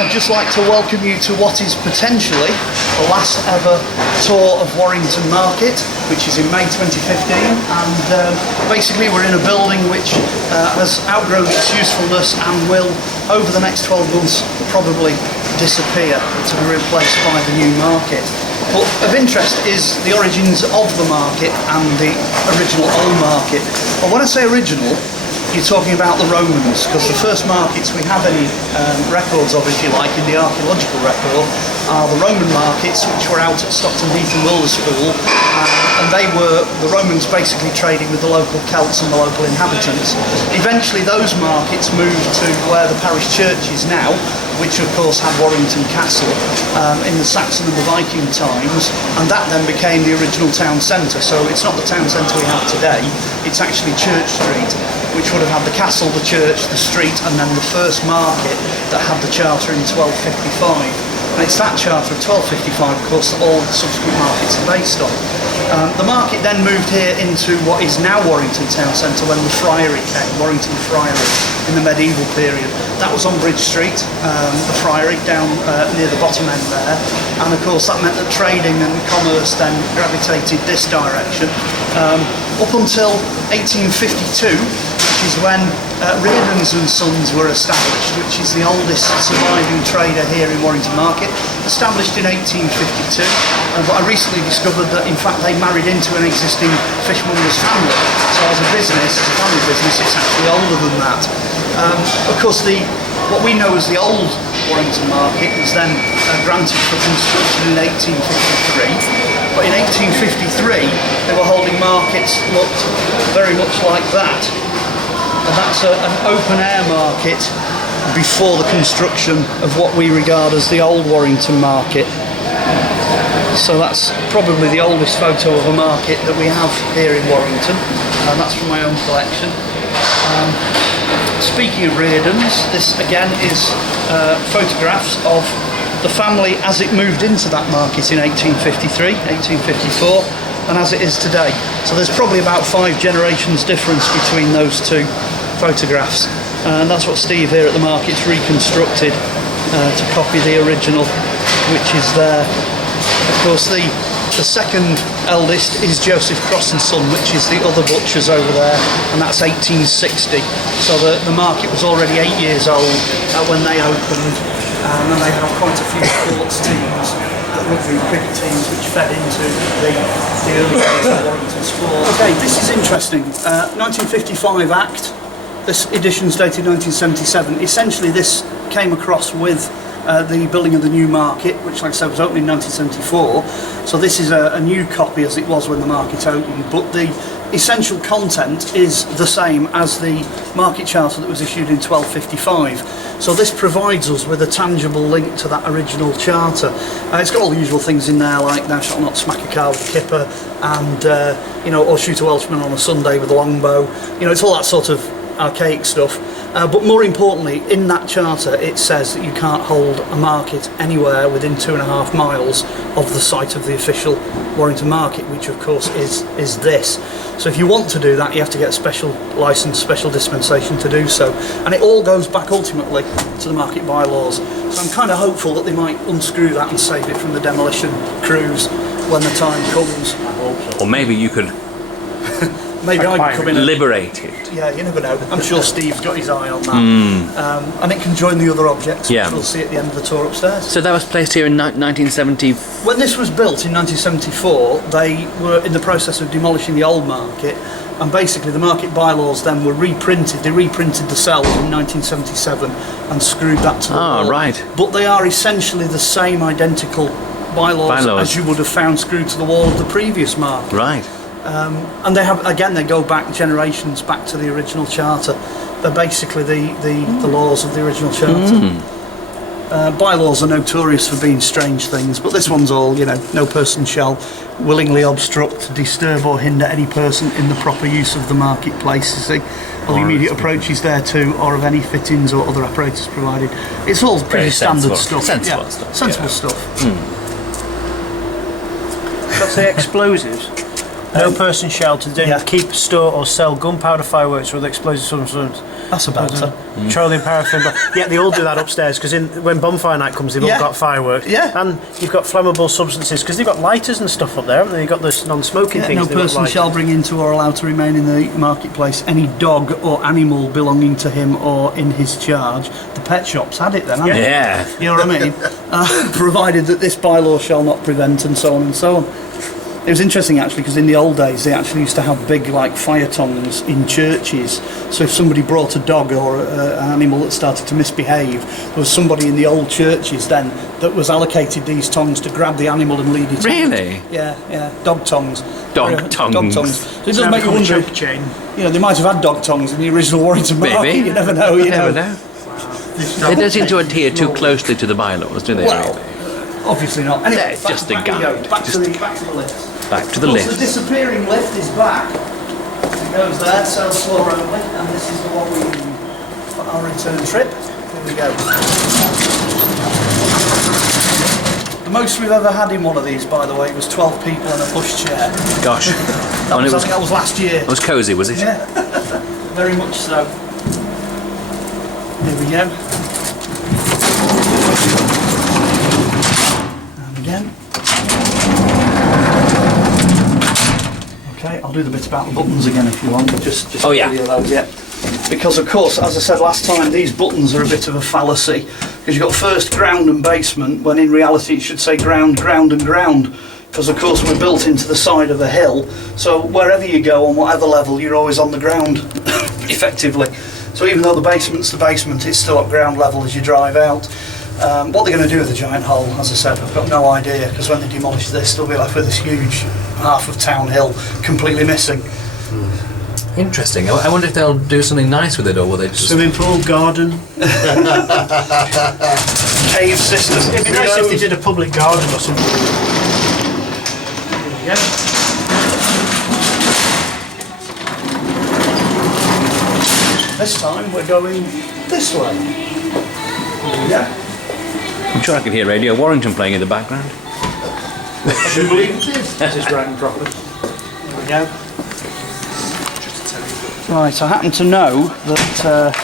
I'd just like to welcome you to what is potentially the last ever tour of Wrrington Market, which is in May 2015, and basically we're in a building which has outgrown its usefulness and will, over the next 12 months, probably disappear to be replaced by the new market. But of interest is the origins of the market and the original old market. Well, when I say original, you're talking about the Romans, because the first markets we have any records of, if you like, in the archaeological record, are the Roman markets, which were out at Stockton Heath and Wilderspool, and they were the Romans basically trading with the local Celts and the local inhabitants. Eventually those markets moved to where the parish church is now, which of course had Warrington Castle in the Saxon and the Viking times, and that then became the original town centre. So it's not the town centre we have today, it's actually Church Street, which would have had the castle, the church, the street, and then the first market that had the charter in 1255. And it's that charter of 1255, of course, that all the subsequent markets are based on. The market then moved here into what is now Warrington Town Centre when the Friary came, Warrington Friary, in the medieval period. That was on Bridge Street, the Friary, down near the bottom end there. And of course that meant that trading and commerce then gravitated this direction. Up until 1852, which is when Reardon's and Sons were established, which is the oldest surviving trader here in Wrrington Market, established in 1852. But I recently discovered that in fact they married into an existing fishmonger's family. So as a business, as a family business, it's actually older than that. Of course, what we know as the old Warrington Market was then granted for construction in 1853. But in 1853, they were holding markets that looked very much like that. And that's an open-air market before the construction of what we regard as the old Warrington Market. So that's probably the oldest photo of a market that we have here in Warrington, and that's from my own collection. Speaking of Reardon's, this again is photographs of the family as it moved into that market in 1853, 1854, and as it is today. So there's probably about 5 generations difference between those two photographs, and that's what Steve here at the market's reconstructed to copy the original, which is there. Of course, the second eldest is Joseph Cross and Son, which is the other butchers over there, and that's 1860. So the market was already 8 years old when they opened, and they have quite a few sports teams, rugby and cricket teams, which fed into the early days of Warrington sport. Okay, this is interesting. 1955 Act. This edition's dated 1977. Essentially, this came across with the building of the new market, which, like I said, was opened in 1974. So this is a new copy as it was when the market opened, but the essential content is the same as the market charter that was issued in 1255. So this provides us with a tangible link to that original charter. It's got all the usual things in there, like thou shalt not smack a cow with a kipper, and or shoot a Welshman on a Sunday with a longbow. It's all that sort of archaic stuff. But more importantly, in that charter it says that you can't hold a market anywhere within 2.5 miles of the site of the official Warrington Market, which of course is this. So if you want to do that, you have to get a special licence, special dispensation to do so. And it all goes back ultimately to the market bylaws. So I'm kind of hopeful that they might unscrew that and save it from the demolition crews when the time comes. Or maybe you could maybe I could come in and liberate it. Yeah, you never know. I'm sure Steve's got his eye on that. And it can join the other objects, which we'll see at the end of the tour upstairs. So that was placed here in 1970. When this was built in 1974, they were in the process of demolishing the old market, and basically the market bylaws then were reprinted. They reprinted the cells in 1977 and screwed that to the wall. Right. But they are essentially the same identical bylaws as you would have found screwed to the wall of the previous market. Right. And they have, again, they go back generations back to the original charter. They're basically the laws of the original charter. Bylaws are notorious for being strange things, but this one's all, no person shall willingly obstruct, disturb or hinder any person in the proper use of the marketplace, you see, or the immediate approaches thereto, or of any fittings or other apparatus provided. It's all pretty standard stuff. Sensible stuff. Stuff. Let's say explosives. No person shall to do, Yeah. keep, store or sell gunpowder, fireworks or other explosive substances. That's about it. Petroleum, paraffin. Yeah, they all do that upstairs because when bonfire night comes, they've Yeah. all got fireworks. Yeah. And you've got flammable substances because they've got lighters and stuff up there, haven't they? You've got this non-smoking things. No they've got person lighters. shall bring into or allowed to remain in the marketplace any dog or animal belonging to him or in his charge. The pet shops had it then, hadn't they? Yeah. You know what I mean? Provided that this bylaw shall not prevent, and so on and so on. It was interesting actually because in the old days they actually used to have big like fire tongs in churches. So if somebody brought a dog or an animal that started to misbehave, there was somebody in the old churches then that was allocated these tongs to grab the animal and lead it. Really? On. Yeah, dog tongs. Dog tongs. Dog tongs. So it does make you wonder. Choke chain. You know, they might have had dog tongs in the original Warrington Market. Maybe. You never know. You Never know. know. They don't seem to adhere too closely to the bylaws, do they? Well, really? obviously not. Anyway, Yeah, it's just a back we guide. go. Back to the lift. Back to the Of course, lift. the disappearing lift is back. It goes there, sales floor only, and this is the one we use for our return trip. Here we go. The most we've ever had in one of these, by the way, was 12 people in a pushchair. Gosh. That And was, it was, that was last year. it was cosy, was it? Yeah, very much so. Here we go. And again. Okay, I'll do the bit about the buttons again if you want. Just Oh, yeah. video those, yeah. Because of course, as I said last time, these buttons are a bit of a fallacy. Because you've got first ground and basement, when in reality it should say ground, ground and ground. Because of course we're built into the side of a hill, so wherever you go on whatever level, you're always on the ground, effectively. So even though the basement's the basement, it's still at ground level as you drive out. What they're going to do with the giant hole, as I said, I've got no idea, because when they demolish this, they'll be left with this huge half of Town Hill completely missing. Interesting. I wonder if they'll do something nice with it, or will they just... Swimming pool, garden. Cave system. It'd be nice if they did a public garden or something. Yeah. This time we're going this way. Yeah. I'm sure I can hear Radio Warrington playing in the background. I do believe it is. This is running properly. There we go. Right, I happen to know that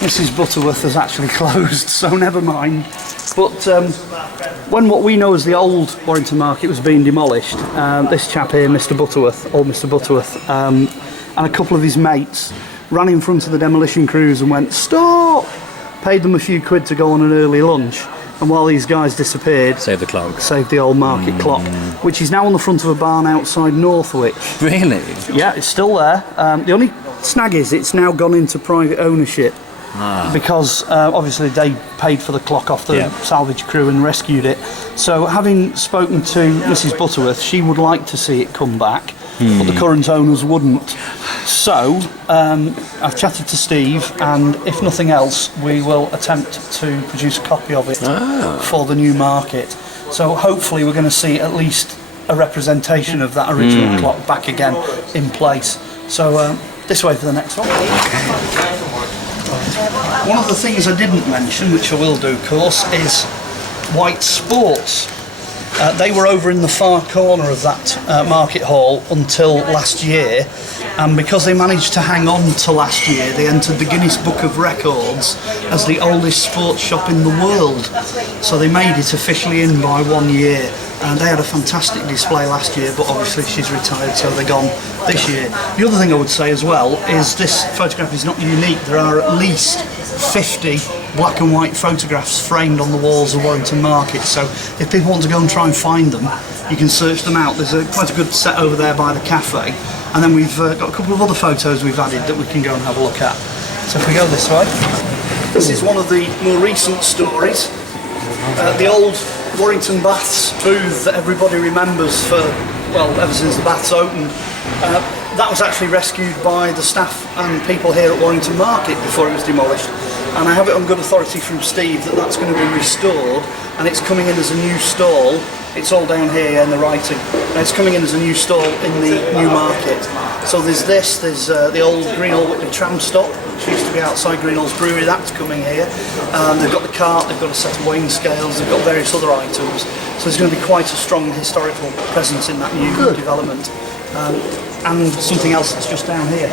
Mrs. Butterworth has actually closed, so never mind. But when what we know as the old Warrington Market was being demolished, this chap here, Mr. Butterworth, old Mr. Butterworth, and a couple of his mates ran in front of the demolition crews and went, "Stop!" Paid them a few quid to go on an early lunch, and while these guys disappeared, Save the clog. saved the old market clock, which is now on the front of a barn outside Northwich. Really? Yeah, it's still there. The only snag is it's now gone into private ownership because obviously they paid for the clock off the salvage crew and rescued it. So having spoken to Mrs. Butterworth, she would like to see it come back, but the current owners wouldn't. So I've chatted to Steve, and if nothing else, we will attempt to produce a copy of it for the new market. So hopefully we're going to see at least a representation of that original clock back again in place. So this way for the next one. One of the things I didn't mention, which I will do of course, is White Sports. They were over in the far corner of that market hall until last year, and because they managed to hang on to last year, they entered the Guinness Book of Records as the oldest sports shop in the world. So they made it officially in by 1 year, and they had a fantastic display last year, but obviously she's retired, so they're gone this year. The other thing I would say as well is this photograph is not unique. There are at least 50 black and white photographs framed on the walls of Warrington Market, so if people want to go and try and find them, you can search them out. There's quite a good set over there by the cafe, and then we've got a couple of other photos we've added that we can go and have a look at. So if we go this way, this is one of the more recent stories. The old Warrington Baths booth that everybody remembers for, well, ever since the baths opened. That was actually rescued by the staff and people here at Warrington Market before it was demolished. And I have it on good authority from Steve that that's going to be restored, and it's coming in as a new stall. It's all down here in the writing. And it's coming in as a new stall in the new market. So there's this, there's the old Greenall Whitley tram stop, which used to be outside Greenall's brewery. That's coming here. They've got the cart, they've got a set of weighing scales, they've got various other items. So there's going to be quite a strong historical presence in that new development. and something else that's just down here.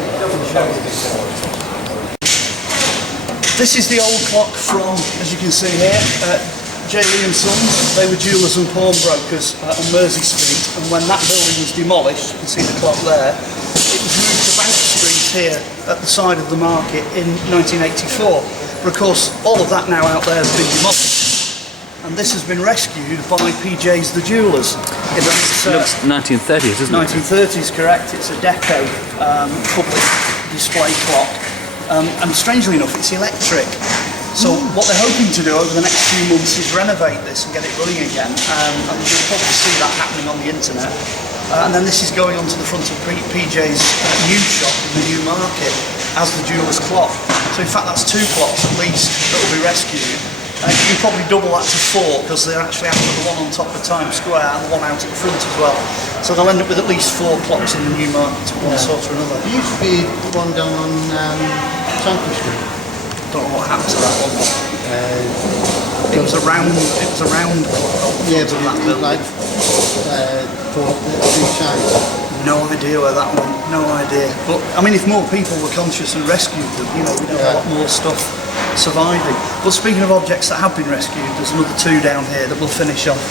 This is the old clock from, as you can see here, J. Lee and Sons. They were jewellers and pawnbrokers on Mersey Street, and when that building was demolished, you can see the clock there, it was moved to Bank Street here at the side of the market in 1984. But of course, all of that now out there has been demolished, and this has been rescued by PJ's the Jewellers. It looks 1930s, isn't it? 1930s, correct. It's a deco public display clock. And strangely enough, it's electric. So what they're hoping to do over the next few months is renovate this and get it running again. And you'll probably see that happening on the internet. And then this is going onto the front of PJ's new shop in the new market as the jeweller's clock. So in fact, that's 2 clocks at least that will be rescued. You can probably double that to 4 because they're actually after the one on top of Times Square and the one out at the front as well. So they'll end up with at least 4 clocks in the new market of one sort or another. There used to be one down on Sanford Street. Don't know what happened to that one. It was a round clock. Yeah, but that it building. like 3 sides. No idea where that went. No idea. But I mean, if more people were conscious and rescued them, you know, we'd have a lot more stuff surviving. But speaking of objects that have been rescued, there's another 2 down here that we'll finish off.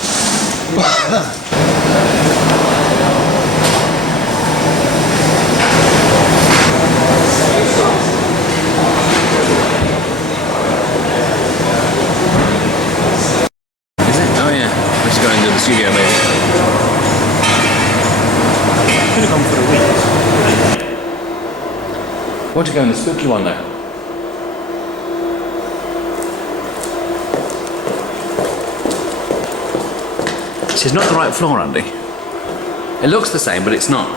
Is it? Oh yeah. Let's go into the studio maybe. Could have gone for a week. Want to go in the spooky one though? This is not the right floor, Andy. It looks the same, but it's not.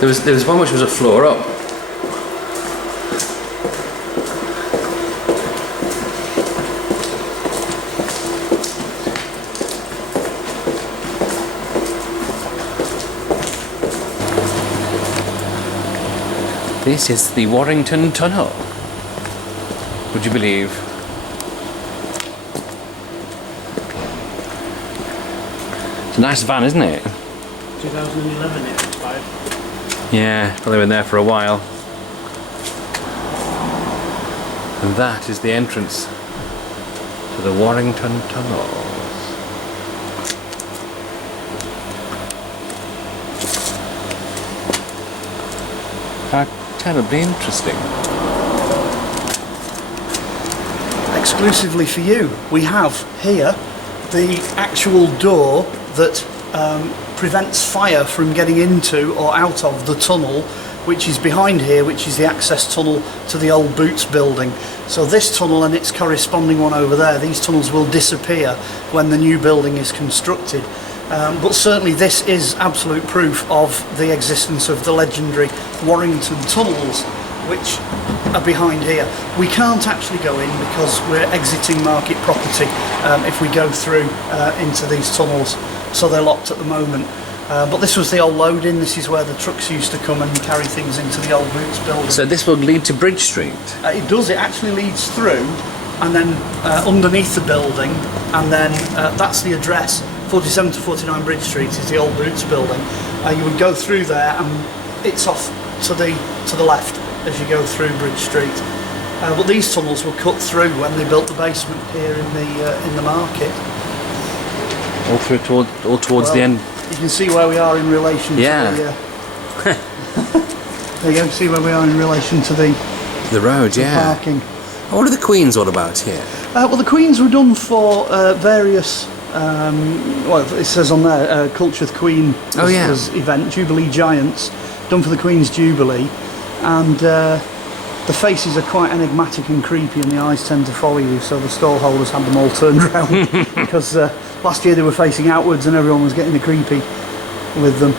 There was one which was a floor up. This is the Warrington Tunnel. Would you believe? It's a nice van, isn't it? 2011 it expired. Yeah, probably been there for a while. And that is the entrance to the Warrington Tunnel. How terribly interesting. Exclusively for you, we have here the actual door that prevents fire from getting into or out of the tunnel, which is behind here, which is the access tunnel to the old Boots building. So this tunnel and its corresponding one over there, these tunnels will disappear when the new building is constructed. But certainly this is absolute proof of the existence of the legendary Warrington tunnels, which are behind here. We can't actually go in because we're exiting market property if we go through into these tunnels, so they're locked at the moment. But this was the old loading. This is where the trucks used to come and carry things into the old Boots building. So this will lead to Bridge Street? It does. It actually leads through and then underneath the building, and then that's the address. 47 to 49 Bridge Street is the old Boots building. You would go through there and it's off to the left as you go through Bridge Street. But these tunnels were cut through when they built the basement here in the market. All towards the end. You can see where we are in relation to the... there you go, see where we are in relation to the road, yeah. Parking. What are the Queens all about here? Well, the Queens were done for various... well, it says on there, Culture the Queen was event, Jubilee Giants, done for the Queen's Jubilee, and the faces are quite enigmatic and creepy and the eyes tend to follow you, so the stall holders had them all turned around because last year they were facing outwards and everyone was getting the creepy with them.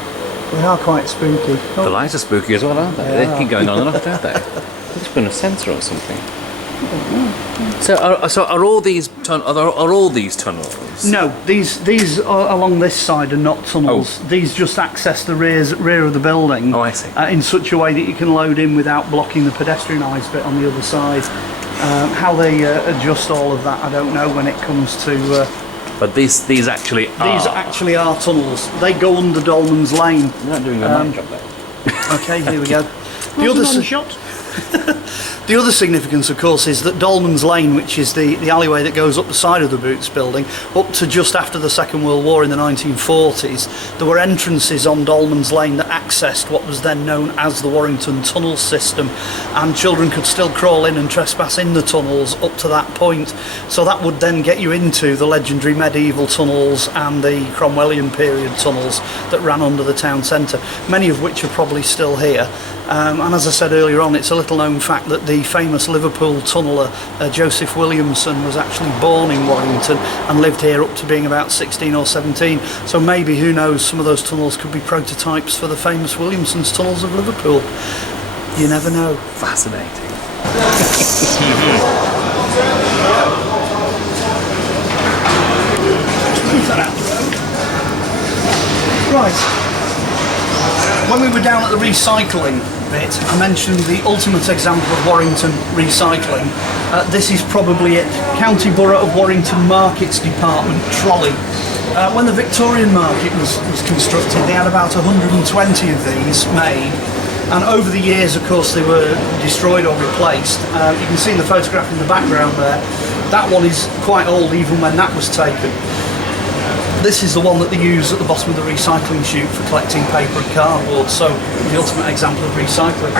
They are quite spooky. The lights are spooky as well, aren't they? They keep going on and off, don't they? There's been a sensor or something. So are all these tunnels? No, these are along this side are not tunnels. These just access the rear of the building. Oh, I see. In such a way that you can load in without blocking the pedestrianised bit on the other side. How they adjust all of that, I don't know when it comes to But these actually are. These actually are tunnels. They go under Dolman's Lane. You're not doing a nice job there. Okay, here we go. Shot. The other significance, of course, is that Dolman's Lane, which is the alleyway that goes up the side of the Boots building, up to just after the Second World War in the 1940s, there were entrances on Dolman's Lane that accessed what was then known as the Warrington Tunnel System, and children could still crawl in and trespass in the tunnels up to that point. So that would then get you into the legendary medieval tunnels and the Cromwellian period tunnels that ran under the town centre, many of which are probably still here. And as I said earlier on, it's a little known fact that the famous Liverpool tunneler Joseph Williamson was actually born in Warrington and lived here up to being about 16 or 17. So maybe, who knows, some of those tunnels could be prototypes for the famous Williamson's tunnels of Liverpool. You never know. Fascinating. Right. When we were down at the recycling bit, I mentioned the ultimate example of Warrington recycling. This is probably it. County Borough of Wrrington Market's department trolley. When the Victorian market was constructed, they had about 120 of these made. And over the years, of course, they were destroyed or replaced. You can see in the photograph in the background there, that one is quite old even when that was taken. This is the one that they use at the bottom of the recycling chute for collecting paper and cardboard, so the ultimate example of recycling.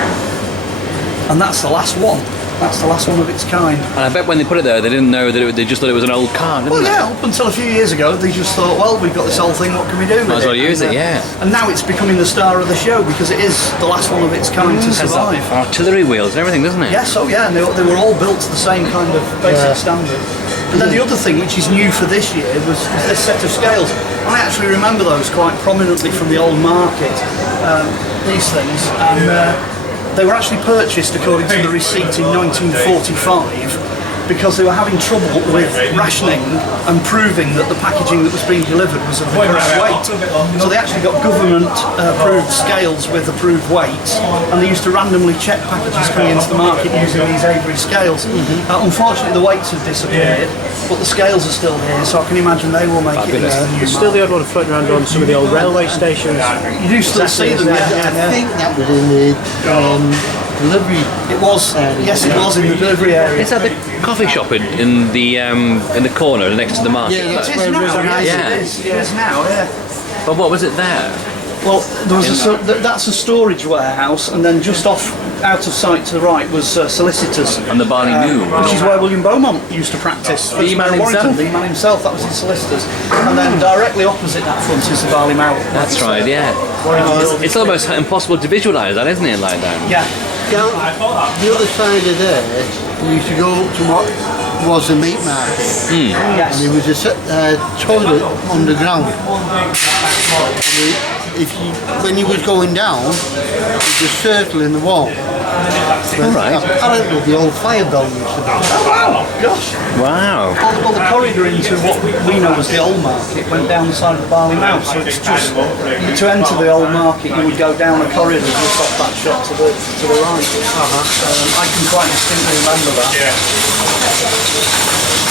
And that's the last one. That's the last one of its kind. And I bet when they put it there, they didn't know that they just thought it was an old car, didn't Well, they? yeah, up until a few years ago, they just thought, well, we've got this whole thing, what can we do with it? Might as well use it, yeah. And now it's becoming the star of the show because it is the last one of its kind to Has survive. artillery wheels and everything, doesn't it? Yes, oh yeah, and they were all built to the same kind of basic standard. And then the other thing, which is new for this year, was this set of scales. I actually remember those quite prominently from the old market, these things, and they were actually purchased, according to the receipt, in 1945 because they were having trouble with rationing and proving that the packaging that was being delivered was of the correct weight. So they actually got government approved scales with approved weights, and they used to randomly check packages coming into the market using these Avery scales. Unfortunately, the weights have disappeared, but the scales are still here, so I can imagine they will make it into the new There's still the odd one floating around on some of the old railway stations. You do still see them, I yeah. think that was in the delivery. It was, yes, it was in the delivery area. Is that the coffee shop in the corner next to the market? Yeah, It is now, yes, Yeah. it is now, yeah. But what was it there? Well, there was that's a storage warehouse, and then just off, out of sight to the right, was solicitors. And the Barney New. Which is where William Beaumont used to practice. The man himself? The man himself, that was his solicitors. And then directly opposite that front is the Barley Mount. That's right, yeah. It's almost impossible to visualise that, isn't it, like that? Yeah. Down the other side of there, we used to go to what was the meat market. Yes. And there was a toilet underground. When you was going down, there was a circle in the wall. All right. Apparently the old fire bell used to be. Wow, gosh. Wow. Well, the corridor into what we know as the old market went down the side of the Barley Mount, so it's just, to enter the old market you would go down a corridor just off that shot to the right. I can quite distinctly remember that.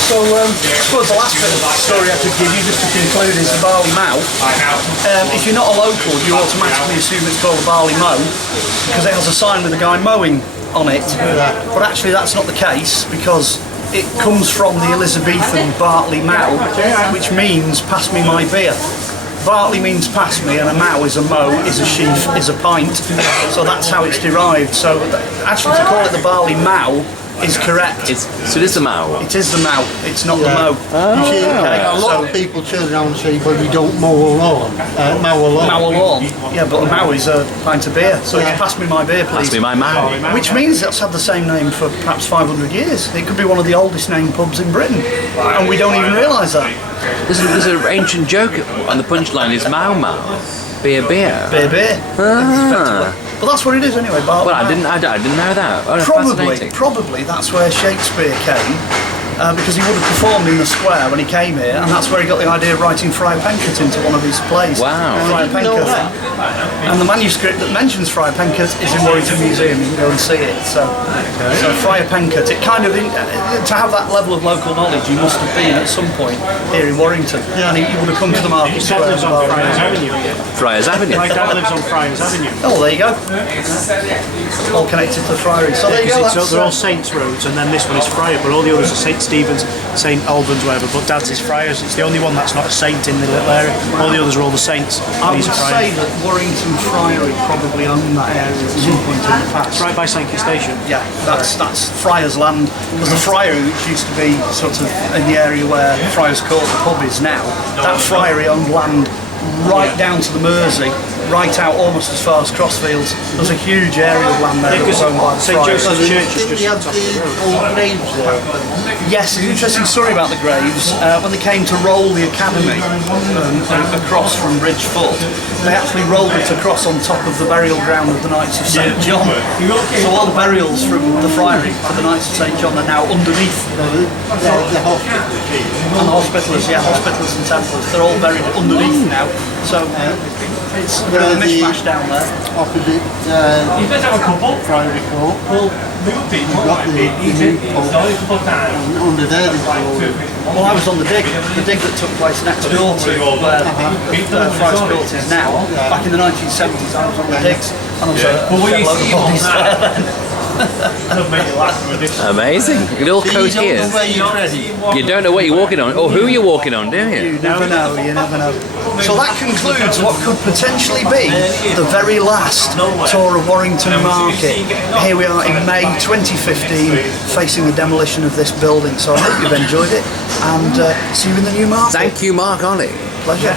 So I suppose the last bit of that story I could give you, just to conclude, is the Barley Mow. If you're not a local, you automatically assume it's called the Barley Mow because it has a sign with a guy mowing on it. But actually that's not the case, because it comes from the Elizabethan Bartley Mow, which means pass me my beer. Bartley means pass me, and a mow is a mow, is a sheaf, is a pint. So that's how it's derived. So actually to call it the Barley Mow is correct. So it is the Mao. It is the mow, it's not the mow. You see, a lot of people turn around and say, well, you don't mow a lawn. Mow a lawn. Mow a lawn. Yeah, but a mow is a pint of beer. So it's pass me my beer, please. Must be my Mao. Which means it's had the same name for perhaps 500 years. It could be one of the oldest named pubs in Britain, and we don't even realise that. There's an ancient joke, and the punchline is Mao Mao. Beer. Beer. But that's what it is anyway. Bartley Well, I Mow. didn't know that. Oh, fascinating. Probably that's where Shakespeare came because he would have performed in the square when he came here, and that's where he got the idea of writing Friar Penkert into one of his plays. Wow. Friar Penkert. And the manuscript that mentions Friar Penkert is in Warrington Museum. You can go and see it. So Friar Penkert, it kind of, to have that level of local knowledge, he must have been at some point here in Warrington. And he would have come to the market Dad square. lives on Friars Avenue. Friars Avenue. My dad lives on Friars Avenue. Oh, there you go. All connected to the Friary. So there you go. So they're all Saints roads, and then this one is Friar, but all the others are St Stephen's, St Albans, whatever. But Dad's is Friars. It's the only one that's not a saint in the little area. All the others are all the saints. I would These are say Friars. that Warrington Friary probably owned that area at some point in the past. It's right by Sankey Station. Yeah, that's Friars land. Because the Friary, which used to be sort of in the area where Friars Court, the pub, is now, that Friary owned land right down to the Mersey, right out almost as far as Crossfields. There's a huge area of land there that was owned by the St Friars. Joseph's Church is Didn't he have just the old graves there? Yes, an interesting story about the graves. When they came to roll the academy across from Bridgefoot, they actually rolled it across on top of the burial ground of the Knights of St John. So all the burials from the Friary to the Knights of St John are now underneath. The hospital. And the hospitallers, yeah, hospitallers and Templars, they're all buried underneath now. So it's a bit of a mishmash down there. Opposite Friary Court. You've got the new pub. And under there there's all... Well, I was on the dig that took place next door to where Friars Court is now. Back in the 1970s, I was on the digs, and there was a load of bodies there then. Amazing. Look at all coat You don't here. know where you're ready. You don't know what you're walking on, or who you're walking on, do you? You never know, you never know. So that concludes what could potentially be the very last tour of Warrington Market. Here we are in May 2015, facing the demolition of this building. So I hope you've enjoyed it, and see you in the new market. Thank you, Mark Olly. Pleasure.